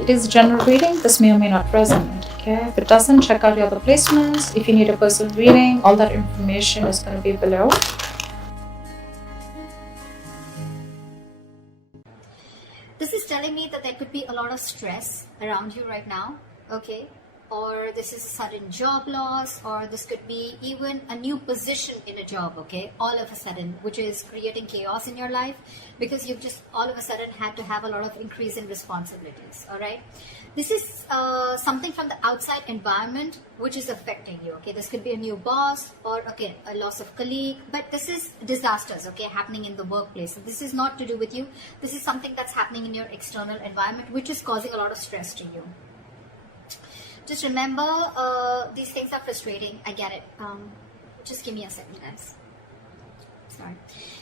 it is a general reading. This may or may not resonate. Okay, if it doesn't, check out your other placements. If you need a personal reading, all that information is going to be below. This is telling me that there could be a lot of stress around you right now, okay? Or this is a sudden job loss, or this could be even a new position in a job, okay? All of a sudden, which is creating chaos in your life because you've just all of a sudden had to have a lot of increase in responsibilities, all right? This is something from the outside environment which is affecting you, okay? This could be a new boss or, okay, a loss of colleague, but this is disasters, okay, happening in the workplace. So this is not to do with you. This is something that's happening in your external environment which is causing a lot of stress to you. Just remember, these things are frustrating. I get it. Just give me a second, guys. Sorry.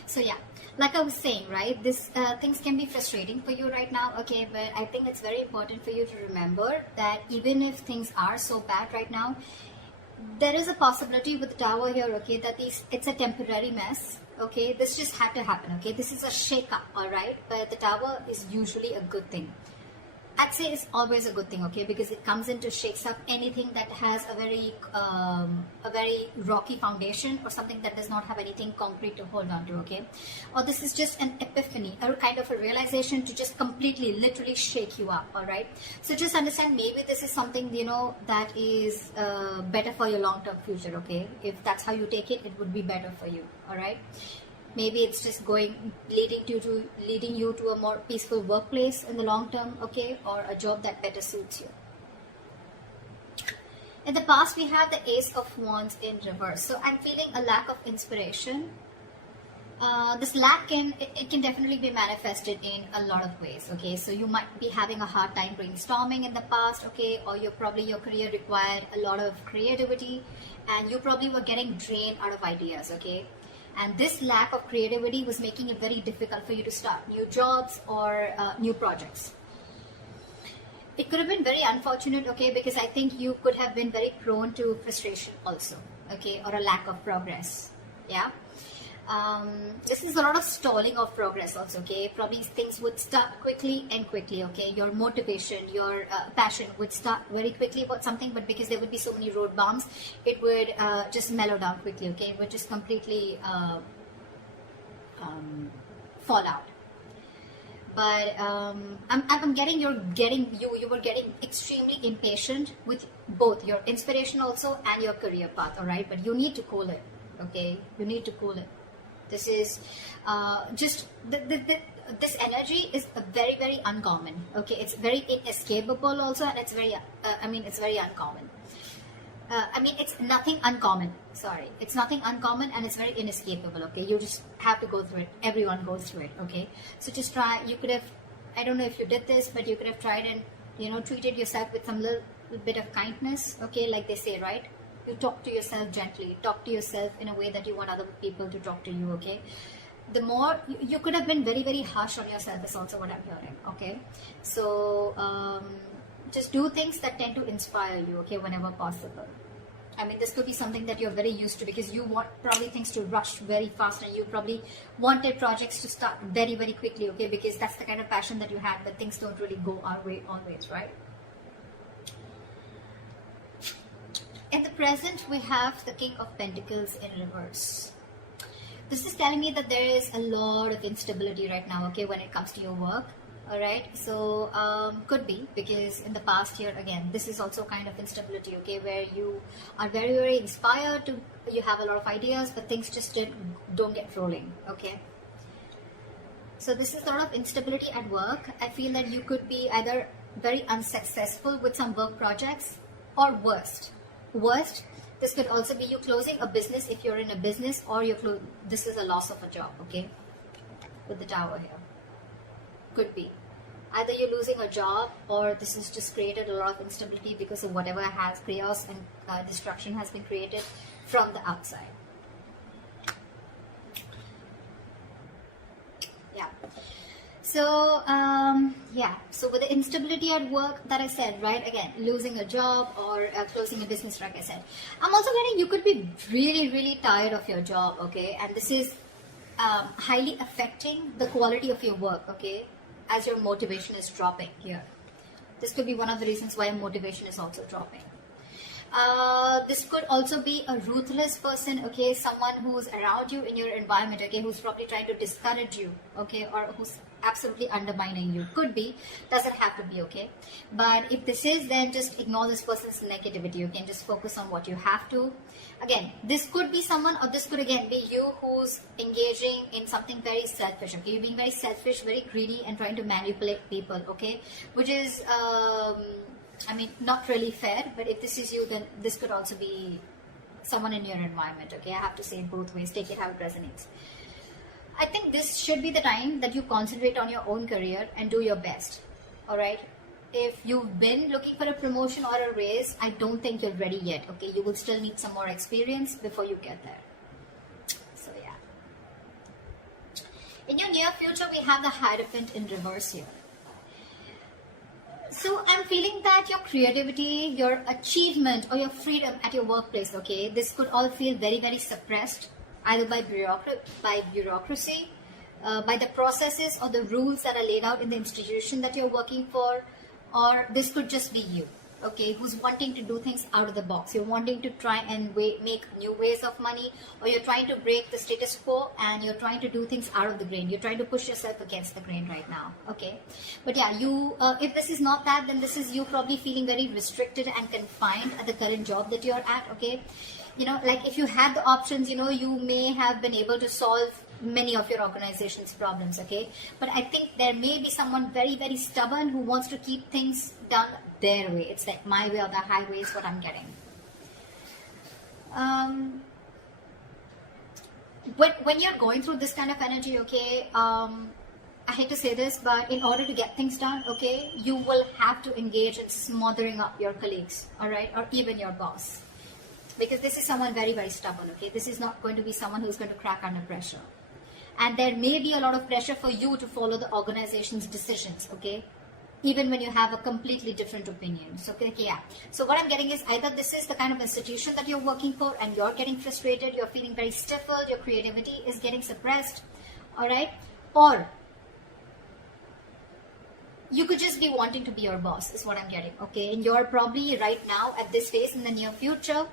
So yeah, like I was saying, right, this things can be frustrating for you right now, okay, but I think it's very important for you to remember that even if things are so bad right now, there is a possibility with the tower here, okay, that it's a temporary mess, okay. This just had to happen, okay. This is a shake-up, all right, but the tower is usually a good thing. I'd say it's always a good thing, okay, because it comes in to shakes up anything that has a very rocky foundation or something that does not have anything concrete to hold on to, okay. Or this is just an epiphany, or kind of a realization to just completely, literally shake you up, all right. So just understand, maybe this is something, you know, that is better for your long-term future, okay. If that's how you take it, it would be better for you, all right. Maybe it's just leading you to a more peaceful workplace in the long term, okay, or a job that better suits you. In the past, we have the Ace of Wands in reverse. So I'm feeling a lack of inspiration. This lack can definitely be manifested in a lot of ways, okay. So you might be having a hard time brainstorming in the past, okay, or your career required a lot of creativity, and you probably were getting drained out of ideas, okay. And this lack of creativity was making it very difficult for you to start new jobs or new projects. It could have been very unfortunate, okay, because I think you could have been very prone to frustration also, okay, or a lack of progress, yeah. This is a lot of stalling of progress also, okay. Probably things would start quickly and quickly, okay. Your motivation, your passion would start very quickly about something, but because there would be so many road bumps, it would just mellow down quickly, okay. It would just completely fall out. But I'm getting you were getting extremely impatient with both your inspiration also and your career path, all right. But you need to cool it, okay. You need to cool it. This is just this energy is very, very uncommon, okay. It's very inescapable also, and it's very it's very uncommon. It's nothing uncommon, sorry, it's nothing uncommon, and it's very inescapable, okay. You just have to go through it. Everyone goes through it, okay. So just try. You could have, I don't know if you did this, but you could have tried and, you know, treated yourself with some little bit of kindness, okay, like they say, right. You talk to yourself gently, talk to yourself in a way that you want other people to talk to you, okay. The more you could have been very, very harsh on yourself is also what I'm hearing, okay. So just do things that tend to inspire you, okay, whenever possible. This could be something that you're very used to, because you want probably things to rush very fast, and you probably wanted projects to start very, very quickly, okay, because that's the kind of passion that you had, but things don't really go our way always, right. In the present, we have the King of Pentacles in reverse. This is telling me that there is a lot of instability right now, okay, when it comes to your work, all right. So could be because in the past year, again, this is also kind of instability, okay, where you are very, very inspired to, you have a lot of ideas, but things just don't get rolling, okay. So this is a lot of instability at work. I feel that you could be either very unsuccessful with some work projects, or worst, this could also be you closing a business if you're in a business, or this is a loss of a job, okay, with the tower here. Could be either you're losing a job, or this has just created a lot of instability because of whatever has chaos and destruction has been created from the outside. Yeah. So so with the instability at work that I said, right, again, losing a job or closing a business, like I said, I'm also getting you could be really, really tired of your job, okay, and this is highly affecting the quality of your work, okay, as your motivation is dropping here. This could be one of the reasons why motivation is also dropping. This could also be a ruthless person, okay, someone who's around you in your environment, okay, who's probably trying to discourage you, okay, or who's absolutely undermining you. Could be, doesn't have to be, okay. But if this is, then just ignore this person's negativity, you can just focus on what you have to. Again, this could be someone, or this could again be you who's engaging in something very selfish, okay. You're being very selfish, very greedy, and trying to manipulate people, okay, which is I mean, not really fair. But if this is you, then this could also be someone in your environment, okay. I have to say it both ways, take it how it resonates. I think this should be the time that you concentrate on your own career and do your best, all right. If you've been looking for a promotion or a raise, I don't think you're ready yet, okay. You will still need some more experience before you get there. So yeah, in your near future we have the Hierophant in reverse here. So I'm feeling that your creativity, your achievement, or your freedom at your workplace, okay, this could all feel very, very suppressed, either by bureaucracy, by the processes or the rules that are laid out in the institution that you're working for, or this could just be you, okay, who's wanting to do things out of the box. You're wanting to try and make new ways of money, or you're trying to break the status quo and you're trying to do things out of the grain. You're trying to push yourself against the grain right now, okay. But yeah, you if this is not that, then this is you probably feeling very restricted and confined at the current job that you're at, okay. You know, like if you had the options, you know, you may have been able to solve many of your organization's problems, okay. But I think there may be someone very, very stubborn who wants to keep things done their way. It's like my way or the highway is what I'm getting. When you're going through this kind of energy, okay, I hate to say this, but in order to get things done, okay, you will have to engage in smothering up your colleagues, all right, or even your boss. Because this is someone very, very stubborn, okay. This is not going to be someone who's going to crack under pressure. And there may be a lot of pressure for you to follow the organization's decisions, okay, even when you have a completely different opinion. So, okay, yeah. So what I'm getting is either this is the kind of institution that you're working for and you're getting frustrated, you're feeling very stifled, your creativity is getting suppressed, all right, or you could just be wanting to be your boss is what I'm getting, okay. And you're probably right now at this phase in the near future,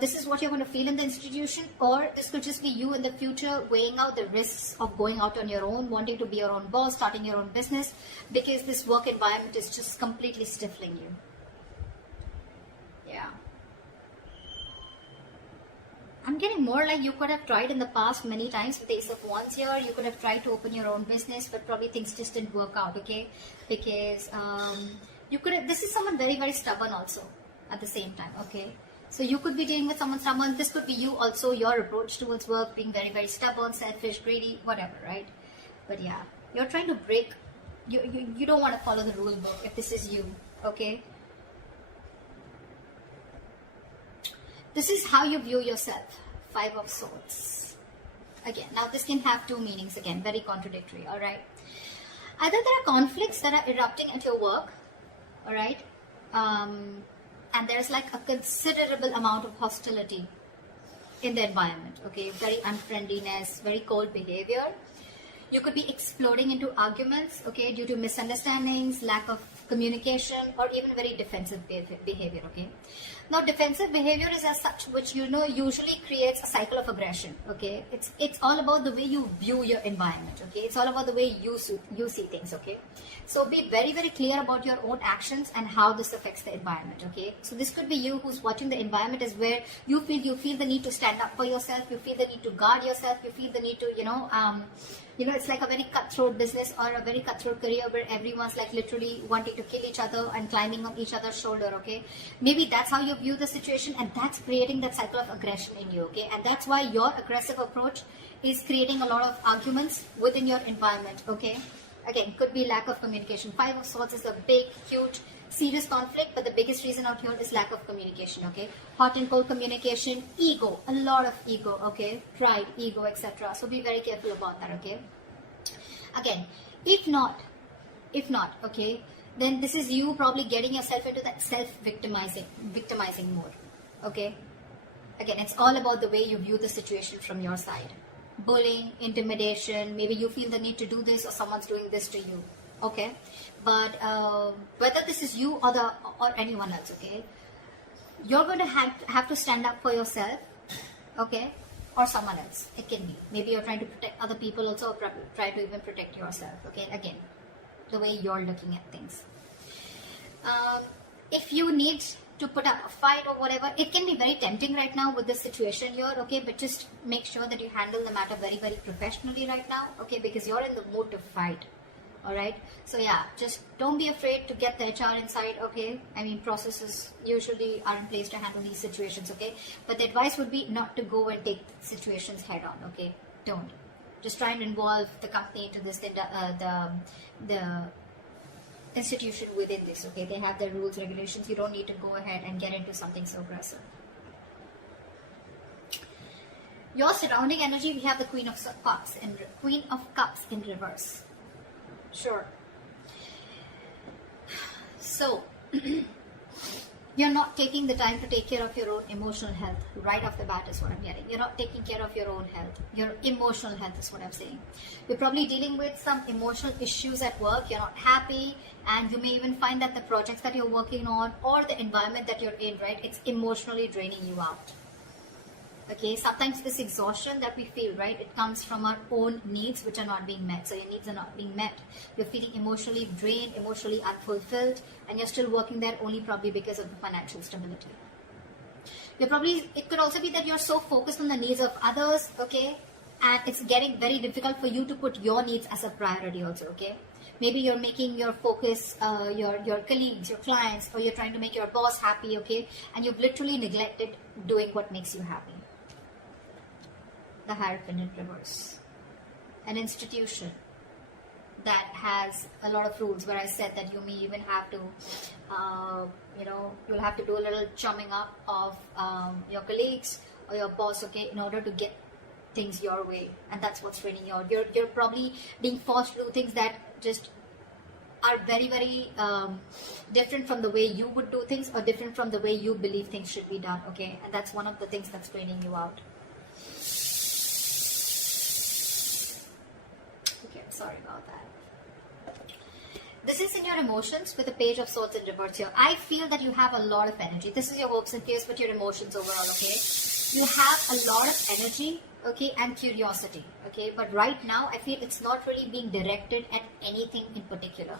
this is what you're going to feel in the institution, or this could just be you in the future weighing out the risks of going out on your own, wanting to be your own boss, starting your own business, because this work environment is just completely stifling you. Yeah. I'm getting more like you could have tried in the past many times with the Ace of Wands here. You could have tried to open your own business, but probably things just didn't work out, okay? Because you could have, this is someone very, very stubborn also at the same time, okay? So you could be dealing with someone stubborn. This could be you also, your approach towards work being very, very stubborn, selfish, greedy, whatever, right? But yeah, you're trying to break, you don't want to follow the rule book if this is you, okay? This is how you view yourself. 5 of Swords. Again, now this can have two meanings again, very contradictory, all right? Either there are conflicts that are erupting at your work, all right? And there's like a considerable amount of hostility in the environment, okay? Very unfriendliness, very cold behavior. You could be exploding into arguments, okay, due to misunderstandings, lack of communication, or even very defensive behavior, okay? Now, defensive behavior is as such, which, you know, usually creates a cycle of aggression, okay? It's all about the way you view your environment, okay? It's all about the way you see things, okay? So be very, very clear about your own actions and how this affects the environment, okay? So this could be you who's watching the environment is where you feel the need to stand up for yourself, you feel the need to guard yourself, you feel the need to, it's like a very cutthroat business or a very cutthroat career where everyone's like literally wanting to kill each other and climbing on each other's shoulder, okay? Maybe that's how you view the situation, and that's creating that cycle of aggression in you, okay? And that's why your aggressive approach is creating a lot of arguments within your environment, okay? Again, could be lack of communication. 5 of Swords is a big, huge, serious conflict, but the biggest reason out here is lack of communication, okay? Hot and cold communication, ego, a lot of ego, okay? Pride, ego, etc. So be very careful about that, okay? Again, if not, okay, then this is you probably getting yourself into that victimizing mode, okay? Again, it's all about the way you view the situation from your side. Bullying, intimidation, maybe you feel the need to do this or someone's doing this to you, okay? But whether this is you or anyone else, okay, you're going to have to stand up for yourself, okay, or someone else. It can be maybe you're trying to protect other people also, or try to even protect yourself, okay? Again, the way you're looking at things. If you need to put up a fight or whatever, it can be very tempting right now with this situation here, okay? But just make sure that you handle the matter very, very professionally right now, okay? Because you're in the mood to fight, all right? So yeah, just don't be afraid to get the HR inside, okay? I mean, processes usually are in place to handle these situations, okay? But the advice would be not to go and take situations head on, okay? Don't. Just try and involve the company into this, the institution within this, okay? They have their rules, regulations. You don't need to go ahead and get into something so aggressive. Your surrounding energy, we have the Queen of Cups in reverse. Sure. So you're not taking the time to take care of your own emotional health right off the bat is what I'm getting. You're not taking care of your own health. Your emotional health is what I'm saying. You're probably dealing with some emotional issues at work. You're not happy, and you may even find that the projects that you're working on or the environment that you're in, right, it's emotionally draining you out. Okay, sometimes this exhaustion that we feel, right, it comes from our own needs which are not being met. So your needs are not being met. You're feeling emotionally drained, emotionally unfulfilled, and you're still working there only probably because of the financial stability. It could also be that you're so focused on the needs of others, okay, and it's getting very difficult for you to put your needs as a priority also, okay. Maybe you're making your focus your colleagues, your clients, or you're trying to make your boss happy, okay, and you've literally neglected doing what makes you happy. The Hierophant in reverse. An institution that has a lot of rules, where I said that you may even have to, you'll have to do a little chumming up of your colleagues or your boss, okay, in order to get things your way. And that's what's draining you out. You're probably being forced to do things that just are very, very different from the way you would do things, or different from the way you believe things should be done, okay? And that's one of the things that's draining you out. Okay, I'm sorry about that. This is in your emotions with the Page of Swords in reverse here. I feel that you have a lot of energy. This is your hopes and fears, but your emotions overall, okay? You have a lot of energy, okay, and curiosity, okay? But right now, I feel it's not really being directed at anything in particular.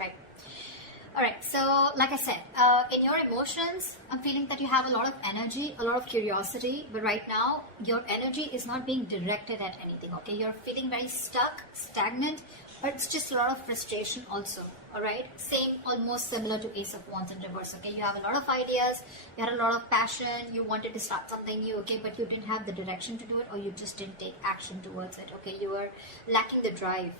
Right. Alright, so like I said, in your emotions, I'm feeling that you have a lot of energy, a lot of curiosity, but right now, your energy is not being directed at anything, okay? You're feeling very stuck, stagnant, but it's just a lot of frustration also, alright? Same, almost similar to Ace of Wands in reverse, okay? You have a lot of ideas, you had a lot of passion, you wanted to start something new, okay? But you didn't have the direction to do it, or you just didn't take action towards it, okay? You were lacking the drive.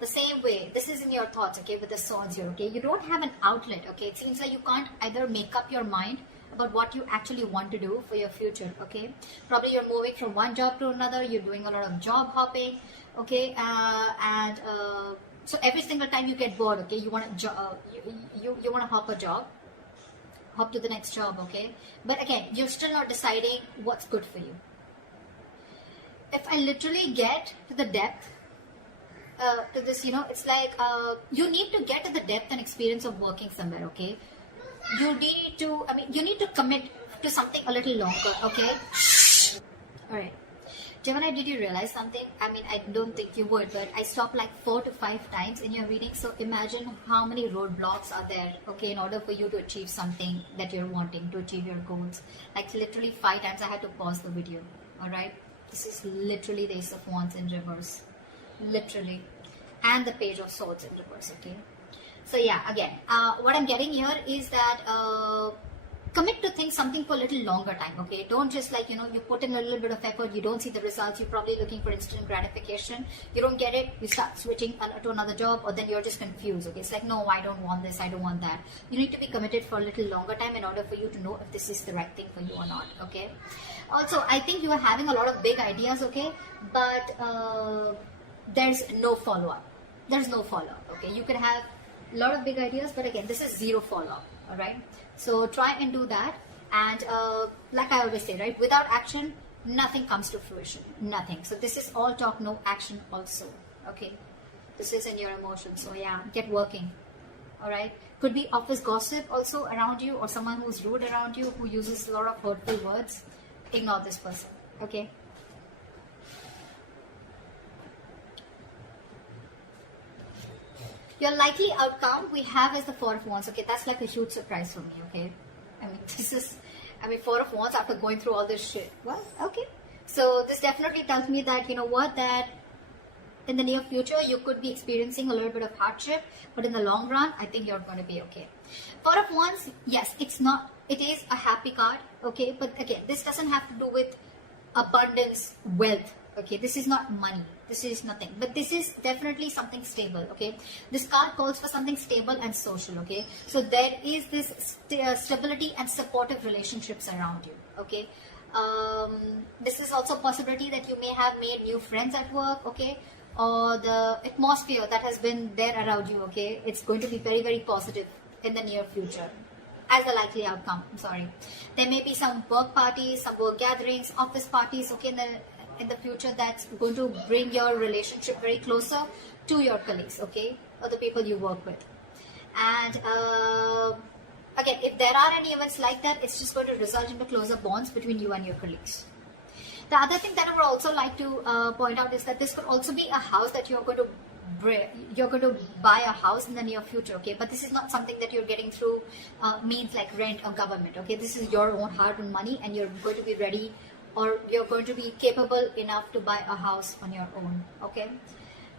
The same way, this is in your thoughts, okay, with the swords here, okay? You don't have an outlet, okay? It seems like you can't either make up your mind about what you actually want to do for your future, okay? Probably you're moving from one job to another, you're doing a lot of job hopping, okay? So every single time you get bored, okay, you want to you want to hop a job, hop to the next job, okay? But again, you're still not deciding what's good for you. If I literally get to the depth to this, it's like you need to get to the depth and experience of working somewhere, okay? You need to commit to something a little longer, okay? Alright. Gemini, did you realize something? I mean, I don't think you would, but I stopped like 4 to 5 times in your reading. So imagine how many roadblocks are there, okay, in order for you to achieve something that you're wanting, to achieve your goals. Like literally 5 times I had to pause the video, alright? This is literally the Ace of Wands in reverse. Literally. And the Page of Swords in reverse, okay? So yeah, again, what I'm getting here is that commit to things something for a little longer time, okay? Don't just like, you put in a little bit of effort, you don't see the results, you're probably looking for instant gratification, you don't get it, you start switching to another job, or then you're just confused, okay? It's like, no, I don't want this, I don't want that. You need to be committed for a little longer time in order for you to know if this is the right thing for you or not, okay? Also, I think you are having a lot of big ideas, okay? But there's no follow-up. There's no follow-up, okay? You can have a lot of big ideas, but again, this is zero follow-up, alright? So try and do that. And like I always say, right, without action, nothing comes to fruition, nothing. So this is all talk, no action also, okay? This is in your emotions, so yeah, get working, all right? Could be office gossip also around you, or someone who's rude around you, who uses a lot of hurtful words. Ignore this person, okay? Your likely outcome we have is the Four of Wands. Okay, that's like a huge surprise for me. Okay, I mean, Four of Wands after going through all this shit. Well, okay. So this definitely tells me that, you know what, that in the near future you could be experiencing a little bit of hardship, but in the long run, I think you're going to be okay. Four of Wands, yes, it is a happy card. Okay, but again, this doesn't have to do with abundance, wealth. Okay, this is not money, this is nothing, but this is definitely something stable. Okay, this card calls for something stable and social. Okay, so there is this stability and supportive relationships around you. Okay, this is also a possibility that you may have made new friends at work. Okay, or the atmosphere that has been there around you. Okay, it's going to be very, very positive in the near future as a likely outcome. I'm sorry, there may be some work parties, some work gatherings, office parties. Okay, in the future, that's going to bring your relationship very closer to your colleagues, okay, or the people you work with. And again, if there are any events like that, it's just going to result into closer bonds between you and your colleagues. The other thing that I would also like to point out is that this could also be a house that you're going to buy a house in the near future. Okay, but this is not something that you're getting through means like rent or government. Okay, this is your own hard-earned money, and you're going to be ready, or you're going to be capable enough to buy a house on your own. Okay,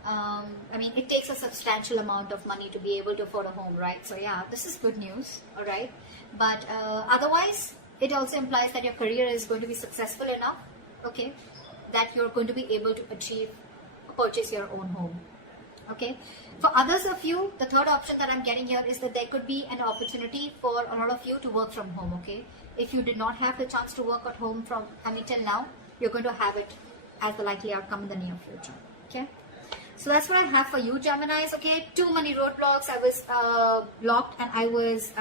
I mean, it takes a substantial amount of money to be able to afford a home, right? So yeah, this is good news. All right, but otherwise it also implies that your career is going to be successful enough, okay, that you're going to be able to purchase your own home. Okay, for others of you, the third option that I'm getting here is that there could be an opportunity for a lot of you to work from home. Okay, if you did not have the chance to work at home till now, you're going to have it as the likely outcome in the near future. Okay, so that's what I have for you, Geminis. Okay, too many roadblocks. I was blocked, and I was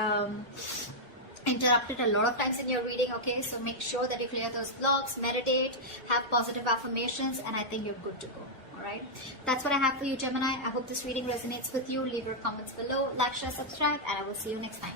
interrupted a lot of times in your reading. Okay, so make sure that you clear those blocks, meditate, have positive affirmations, and I think you're good to go. Alright, that's what I have for you, Gemini. I hope this reading resonates with you. Leave your comments below, like, share, subscribe, and I will see you next time.